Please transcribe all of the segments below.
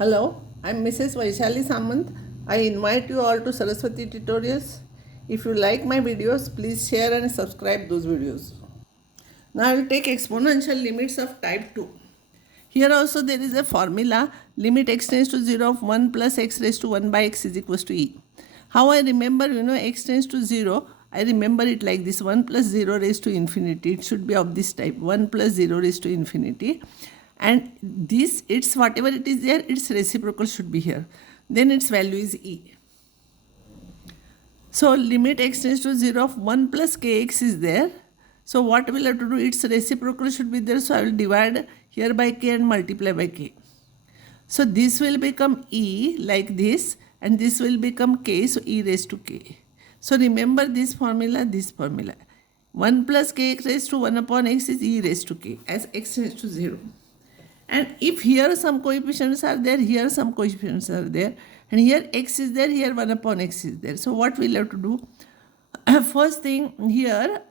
Hello, I'm Mrs. Vaishali Samant. I invite you all to Saraswati Tutorials. If you like my videos, please share and subscribe those videos. Now I will take exponential limits of type 2. Here also there is a formula, limit x tends to 0 of 1 plus x raised to 1 by x is equals to e. How I remember, x tends to 0, I remember it like this, 1 plus 0 raised to infinity. It should be of this type, 1 plus 0 raised to infinity. And this, it's whatever it is there, its reciprocal should be here. Then its value is e. So limit x tends to 0 of 1 plus kx is there. So what will I have to do? Its reciprocal should be there. So I will divide here by k and multiply by k. So this will become e like this, and this will become k, so e raised to k. So remember this formula. 1 plus kx raised to 1 upon x is e raised to k as x tends to 0. And if here some coefficients are there, here some coefficients are there, and here x is there, here 1 upon x is there. So what we'll have to do? First thing here,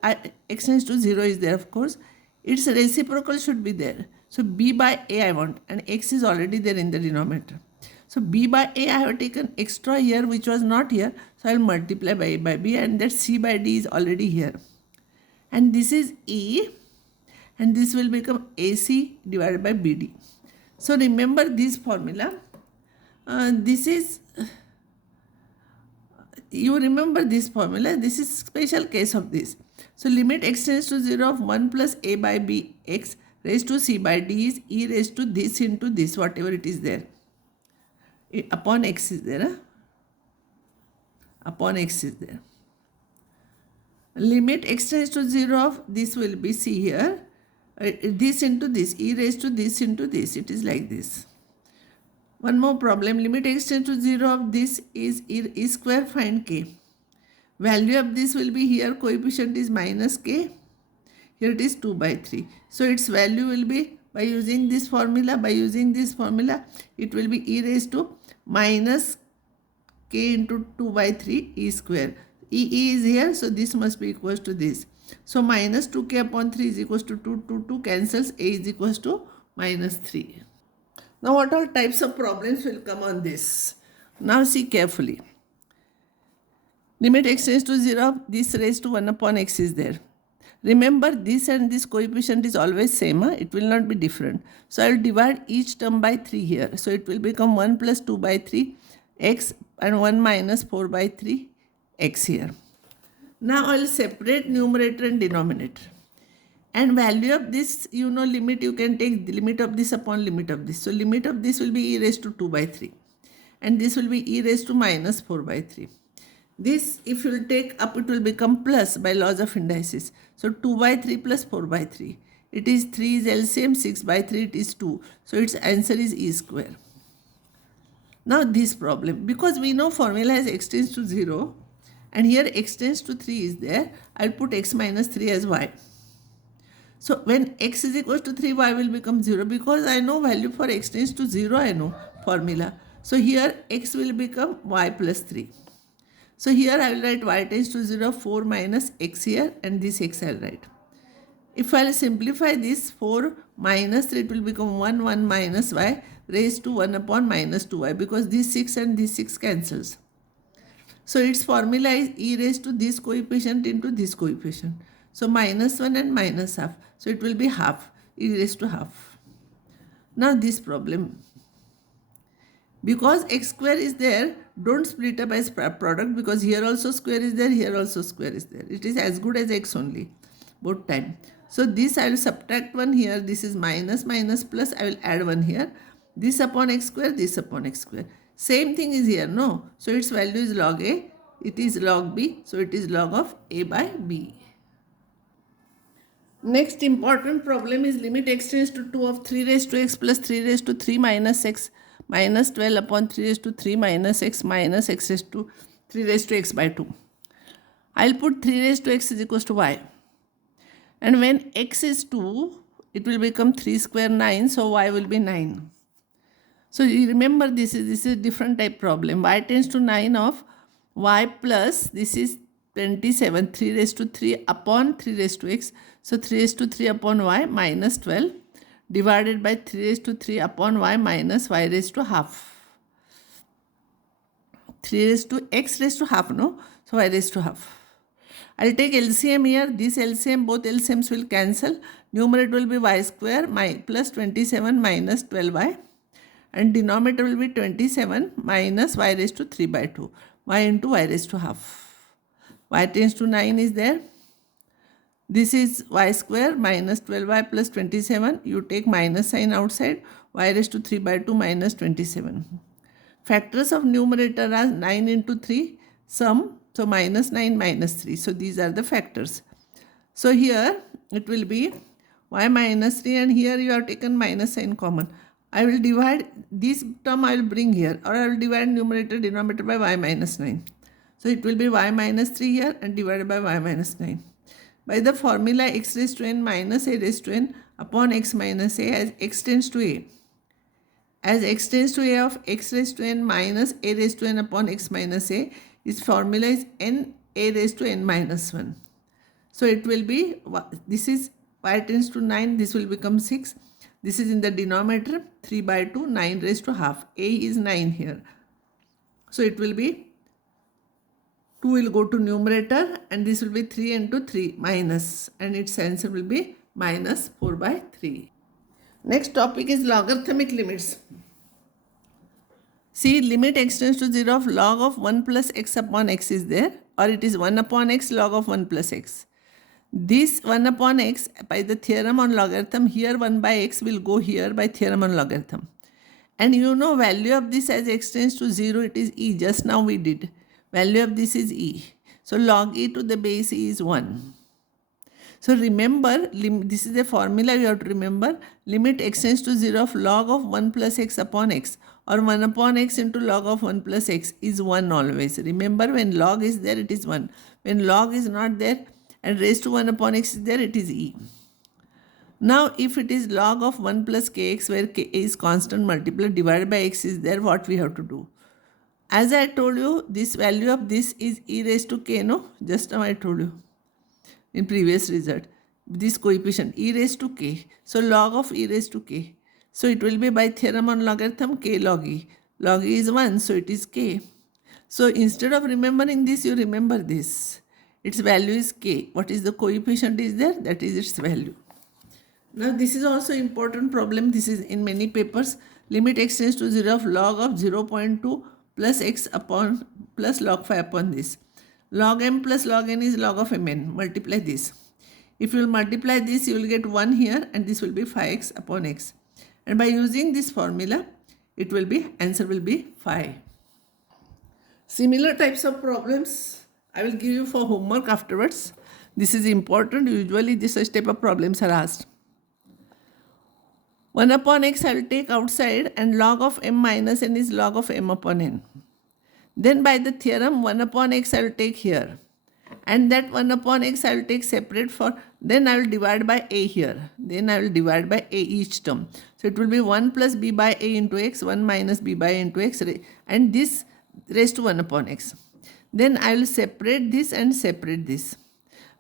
x tends to 0 is there, of course. Its reciprocal should be there. So b by a I want, and x is already there in the denominator. So b by a I have taken extra here which was not here. So I will multiply by a by b, and that c by d is already here. And this is e, and this will become AC divided by BD. So remember this formula. You remember this formula. This is special case of this. So limit x tends to 0 of 1 plus a by b x raised to c by d is e raised to this into this, whatever it is there. Upon x is there. Upon x is there. Limit x tends to 0 of this will be c here. This into this, e raised to this into this. It is like this. One more problem. Limit x tends to 0 of this is e square, find k. Value of this will be here, coefficient is minus k. Here it is 2 by 3. So its value will be, by using this formula, it will be e raised to minus k into 2 by 3 e square. E is here, so this must be equals to this. So minus 2k upon 3 is equals to 2 cancels, a is equals to minus 3. Now what all types of problems will come on this? Now see carefully. Limit x tends to 0, this raised to 1 upon x is there. Remember this and this coefficient is always same, it will not be different. So I will divide each term by 3 here. So it will become 1 plus 2 by 3 x and 1 minus 4 by 3 x here. Now I will separate numerator and denominator. And value of this, limit, you can take the limit of this upon limit of this. So limit of this will be e raised to 2 by 3. And this will be e raised to minus 4 by 3. This, if you will take up, it will become plus by laws of indices. So 2 by 3 plus 4 by 3. It is 3 is LCM, 6 by 3 it is 2. So its answer is e square. Now this problem, because we know formula has x tends to 0. And here x tends to 3 is there. I'll put x minus 3 as y. So when x is equal to 3, y will become 0. Because I know value for x tends to 0, I know formula. So here x will become y plus 3. So here I will write y tends to 0, 4 minus x here, and this x I will write. If I will simplify this, 4 minus 3, it will become 1 minus y raised to 1 upon minus 2y, because this 6 and this 6 cancels. So its formula is e raised to this coefficient into this coefficient. So minus 1 and minus half. So it will be half, e raised to half. Now this problem. Because x square is there, don't split up as product, because here also square is there, here also square is there. It is as good as x only, both time. So this I will subtract 1 here. This is minus plus. I will add 1 here. This upon x square, this upon x square. Same thing is here, no? So its value is log a, it is log b, so it is log of a by b. Next important problem is limit x tends to 2 of 3 raised to x plus 3 raised to 3 minus x minus 12 upon 3 raised to 3 minus x raised to 3 raised to x by 2. I will put 3 raised to x is equals to y. And when x is 2, it will become 3 square 9, so y will be 9. So you remember this is a different type problem. Y tends to 9 of y plus, this is 27, 3 raised to 3 upon 3 raised to x. So 3 raised to 3 upon y minus 12 divided by 3 raised to 3 upon y minus y raised to half. 3 raised to x raised to half, no? So y raised to half. I'll take LCM here. This LCM, both LCMs will cancel. Numerator will be y square plus 27 minus 12y. And denominator will be 27 minus y raised to 3 by 2. Y into y raised to half. Y tends to 9 is there. This is y square minus 12y plus 27. You take minus sign outside. Y raised to 3 by 2 minus 27. Factors of numerator are 9 into 3, sum. So minus 9 minus 3. So these are the factors. So here it will be y minus 3 and here you have taken minus sign common. I will divide this term, I will bring here, or I will divide numerator denominator by y minus 9. So it will be y minus 3 here and divided by y minus 9. By the formula x raised to n minus a raised to n upon x minus a as x tends to a. As x tends to a of x raised to n minus a raised to n upon x minus a, its formula is n a raised to n minus 1. So it will be, this is y tends to 9, this will become 6. This is in the denominator, 3 by 2, 9 raised to half. A is 9 here. So it will be, 2 will go to numerator and this will be 3 into 3 minus, and its answer will be minus 4 by 3. Next topic is logarithmic limits. See, limit x tends to 0 of log of 1 plus x upon x is there, or it is 1 upon x log of 1 plus x. This 1 upon x by the theorem on logarithm, here 1 by x will go here by theorem on logarithm. And you know value of this as x tends to 0, it is e. Just now we did. Value of this is e. So log e to the base e is 1. So remember, this is a formula you have to remember. Limit x tends to 0 of log of 1 plus x upon x, or 1 upon x into log of 1 plus x is 1 always. Remember, when log is there, it is 1. When log is not there and raised to 1 upon x is there, it is e. Now, if it is log of 1 plus kx, where k is constant multiplier divided by x is there, what we have to do? As I told you, this value of this is e raised to k, no? Just now I told you in previous result. This coefficient, e raised to k. So log of e raised to k. So it will be by theorem on logarithm, k log e. Log e is 1, so it is k. So instead of remembering this, you remember this. Its value is k. What is the coefficient is there? That is its value. Now this is also important problem. This is in many papers. Limit x tends to 0 of log of 0.2 plus x upon plus log 5 upon this. Log m plus log n is log of mn. Multiply this. If you will multiply this, you will get 1 here and this will be 5x upon x. And by using this formula, it will be, answer will be 5. Similar types of problems I will give you for homework afterwards. This is important. Usually this such type of problems are asked. 1 upon x I will take outside and log of m minus n is log of m upon n. Then by the theorem 1 upon x I will take here. And that 1 upon x I will take separate for, then I will divide by a here. Then I will divide by a each term. So it will be 1 plus b by a into x, 1 minus b by a into x, and this raised to 1 upon x. Then I will separate this and separate this.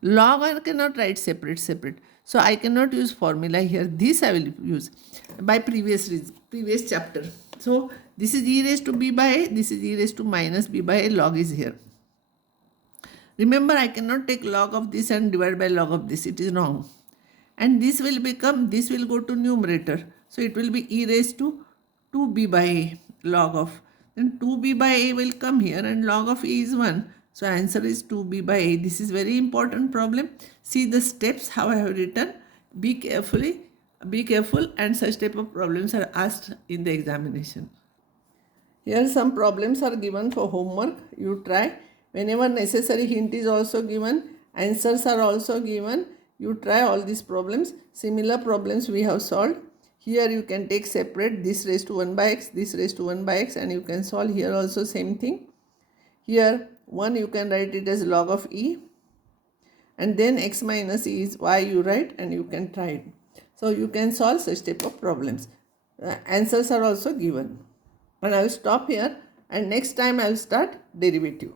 Log I cannot write separate. So I cannot use formula here. This I will use by previous chapter. So this is e raised to b by a, this is e raised to minus b by a, log is here. Remember, I cannot take log of this and divide by log of this. It is wrong. And this will become, this will go to numerator. So it will be e raised to 2b by a, log of. Then 2b by a will come here and log of e is 1. So answer is 2b by a. This is very important problem. See the steps how I have written. Be careful, and such type of problems are asked in the examination. Here some problems are given for homework. You try. Whenever necessary, hint is also given. Answers are also given. You try all these problems. Similar problems we have solved. Here you can take separate this raised to 1 by x, this raised to 1 by x, and you can solve here also same thing. Here 1 you can write it as log of e, and then x minus e is y you write, and you can try it. So you can solve such type of problems. Answers are also given. And I will stop here, and next time I will start derivative.